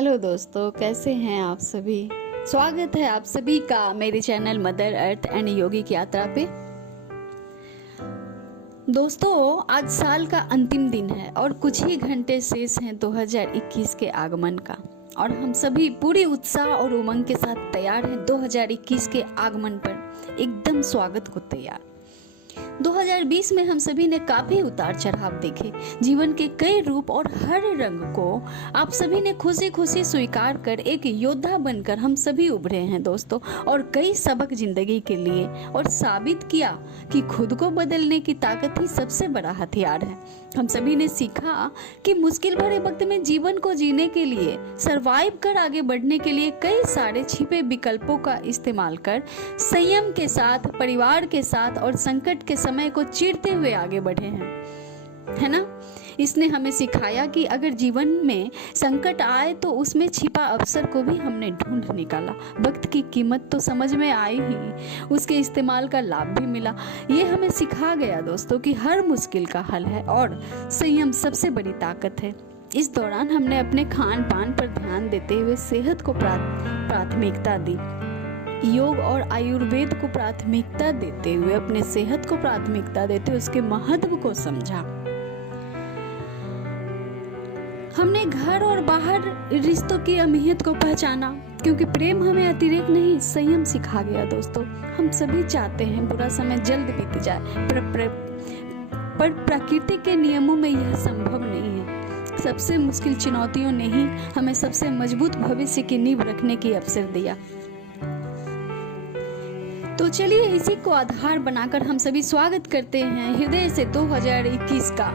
Hello दोस्तों, कैसे हैं आप सभी। स्वागत है आप सभी का मेरे चैनल मदर अर्थ एंड योगिक यात्रा पे। दोस्तों, आज साल का अंतिम दिन है और कुछ ही घंटे शेष हैं 2021 के आगमन का, और हम सभी पूरी उत्साह और उमंग के साथ तैयार हैं 2021 के आगमन पर एकदम स्वागत को तैयार। 2020 में हम सभी ने काफी उतार चढ़ाव देखे, जीवन के कई रूप और हर रंग को आप सभी ने खुशी खुशी स्वीकार कर एक योद्धा बनकर हम सभी उभरे हैं दोस्तों, और कई सबक जिंदगी के लिए, और साबित किया कि खुद को बदलने की ताकत ही सबसे बड़ा हथियार है। हम सभी ने सीखा कि मुश्किल भरे वक्त में जीवन को जीने के लिए, सरवाइव कर आगे बढ़ने के लिए कई सारे छिपे विकल्पों का इस्तेमाल कर संयम के साथ, परिवार के साथ और संकट के समय को चीरते हुए आगे बढ़े हैं, है ना। इसने हमें सिखाया कि अगर जीवन में संकट आए तो उसमें छिपा अवसर को भी हमने ढूंढ निकाला। वक्त की कीमत तो समझ में आई ही, उसके इस्तेमाल का लाभ भी मिला। ये हमें सिखा गया दोस्तों कि हर मुश्किल का हल है और संयम सबसे बड़ी ताकत है। इस दौरान हमने अपने खान पान पर ध्यान देते हुए सेहत को प्राथमिकता दी, योग और आयुर्वेद को प्राथमिकता देते हुए, अपने सेहत को प्राथमिकता देते हुए उसके महत्व को समझा। हमने घर और बाहर रिश्तों की अहमियत को पहचाना, क्योंकि प्रेम हमें अतिरेक नहीं संयम सिखा गया दोस्तों। हम सभी चाहते हैं बुरा समय जल्द बीत जाए, पर प्रकृति के नियमों में यह संभव नहीं है। सबसे मुश्किल चुनौतियों ने ही हमें सबसे मजबूत भविष्य की नींव रखने की अवसर दिया। तो चलिए इसी को आधार बनाकर हम सभी स्वागत करते हैं हृदय से 2021 का।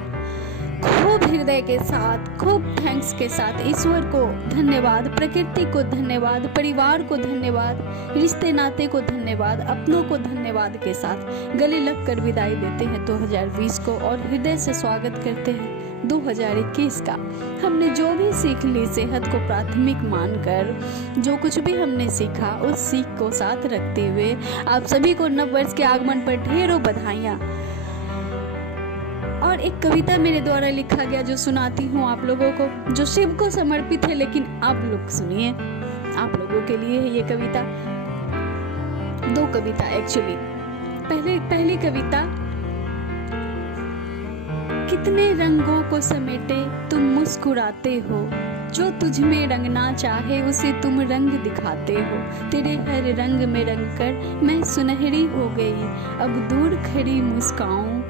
खूब हृदय के साथ, खूब थैंक्स के साथ, ईश्वर को धन्यवाद, प्रकृति को धन्यवाद, परिवार को धन्यवाद, रिश्ते नाते को धन्यवाद, अपनों को धन्यवाद के साथ गले लग कर विदाई देते हैं 2020 को, और हृदय से स्वागत करते हैं 2021 का। हमने जो भी सीख ली, सेहत को प्राथमिक मानकर जो कुछ भी हमने सीखा, उस सीख को साथ रखते हुए आप सभी को नव वर्ष के आगमन पर ढेरों बधाइयाँ। और एक कविता मेरे द्वारा लिखा गया जो सुनाती हूँ आप लोगों को, जो शिव को समर्पित है, लेकिन आप लोग सुनिए, आप लोगों के लिए है ये कविता। दो कविता एक्चुअली। पहली कविता, कितने रंगों को समेटे तुम मुस्कुराते हो, जो तुझ में रंगना चाहे उसे तुम रंग दिखाते हो। तेरे हर रंग में रंग कर मैं सुनहरी हो गई, अब दूर खड़ी मुस्काऊं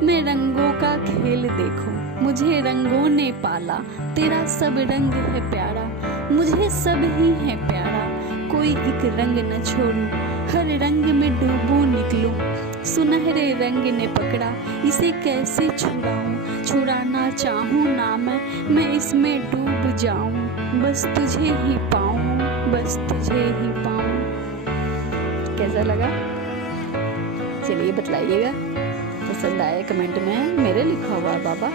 मैं रंगों का खेल देखो। मुझे रंगों ने पाला, तेरा सब रंग है प्यारा, मुझे सब ही है प्यारा, कोई एक रंग न छोड़ूं, हर रंग में डूबूं निकलूं। सुनहरे रंग ने पकड़ा, इसे कैसे छुड़ाऊं, छुड़ाना चाहूं ना मैं इसमें डूब जाऊं, बस तुझे ही पाऊं, बस तुझे ही पाऊं। कैसा लगा चलिए बतलाइएगा, पसंद आए कमेंट में, मेरे लिखा हुआ है बाबा,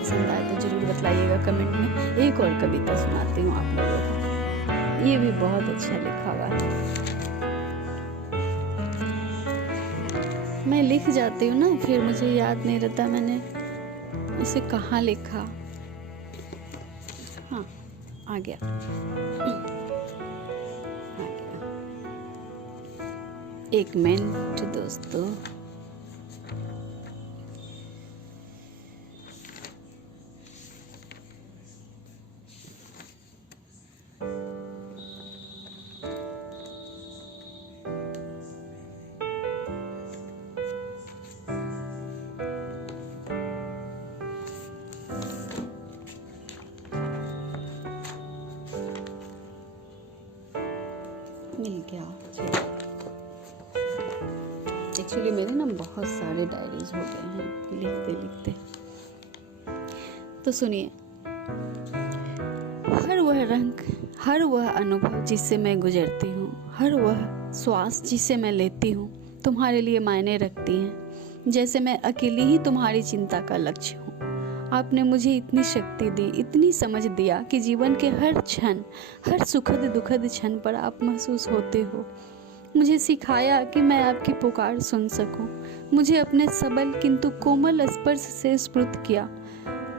पसंद आए तो जरूर बतलाइएगा कमेंट में। एक और कविता सुनाती हूँ आप लोगों को, ये भी बहुत अच्छा लिखा हुआ है। मैं लिख जाती हूँ ना, फिर मुझे याद नहीं रहता मैंने उसे कहाँ लिखा। हाँ, आ गया। एक मिनट दोस्तों। मिल गया। एक्चुअली मेरे ना बहुत सारे डायरीज हो गए हैं लिखते लिखते। तो सुनिए, हर वह रंग, हर वह अनुभव जिससे मैं गुजरती हूँ, हर वह श्वास जिसे मैं लेती हूँ, तुम्हारे लिए मायने रखती हैं, जैसे मैं अकेली ही तुम्हारी चिंता का लक्ष्य हूँ। आपने मुझे इतनी शक्ति दी, इतनी समझ दिया कि जीवन के हर क्षण, हर सुखद दुखद क्षण पर आप महसूस होते हो। मुझे सिखाया कि मैं आपकी पुकार सुन सकूं। मुझे अपने सबल किंतु कोमल स्पर्श से स्फुरित किया।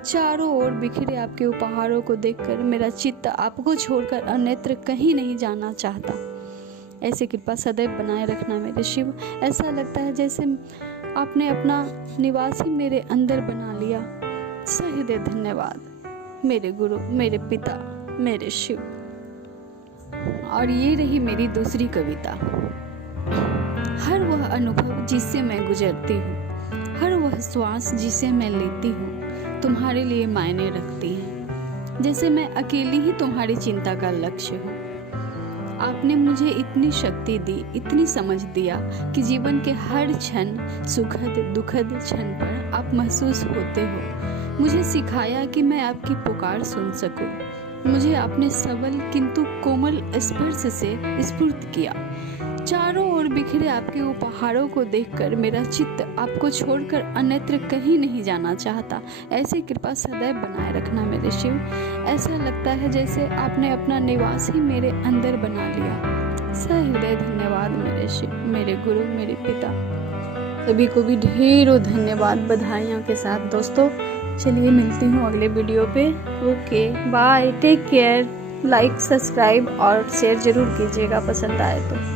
चारों ओर बिखरे आपके उपहारों को देखकर मेरा चित्त आपको छोड़कर अन्यत्र कहीं नहीं जाना चाहता। ऐसी कृपा सदैव बनाए रखना मेरे शिव। ऐसा लगता है जैसे आपने अपना निवास ही मेरे अंदर बना लिया। सहृदय धन्यवाद मेरे गुरु, मेरे पिता, मेरे शिव। और ये रही मेरी दूसरी कविता। हर वह अनुभव जिससे मैं गुजरती हूँ, हर वह श्वास जिसे मैं लेती हूँ, तुम्हारे लिए मायने रखती है। जैसे मैं अकेली ही तुम्हारी चिंता का लक्ष्य हूँ। आपने मुझे इतनी शक्ति दी, इतनी समझ दिया कि जीवन के हर क्षण सुखद दुखद क्षण पर आप महसूस होते हो। मुझे सिखाया कि मैं आपकी पुकार सुन सकूं। मुझे आपने सबल किंतु कोमल स्पर्श से स्फूर्त किया। चारों ओर बिखरे आपके उपहारों को देखकर मेरा चित्त आपको छोड़कर अन्यत्र कहीं नहीं जाना चाहता। ऐसी कृपा सदैव बनाए रखना मेरे शिव। ऐसा लगता है जैसे आपने अपना निवास ही मेरे अंदर बना लिया। सहृदय धन्यवाद मेरे शिव, मेरे गुरु, मेरे पिता। सभी को भी ढेरों धन्यवाद बधाइयों के साथ दोस्तों। चलिए मिलती हूँ अगले वीडियो पे। Okay bye, take care. Like, subscribe और शेयर जरूर कीजिएगा पसंद आए तो।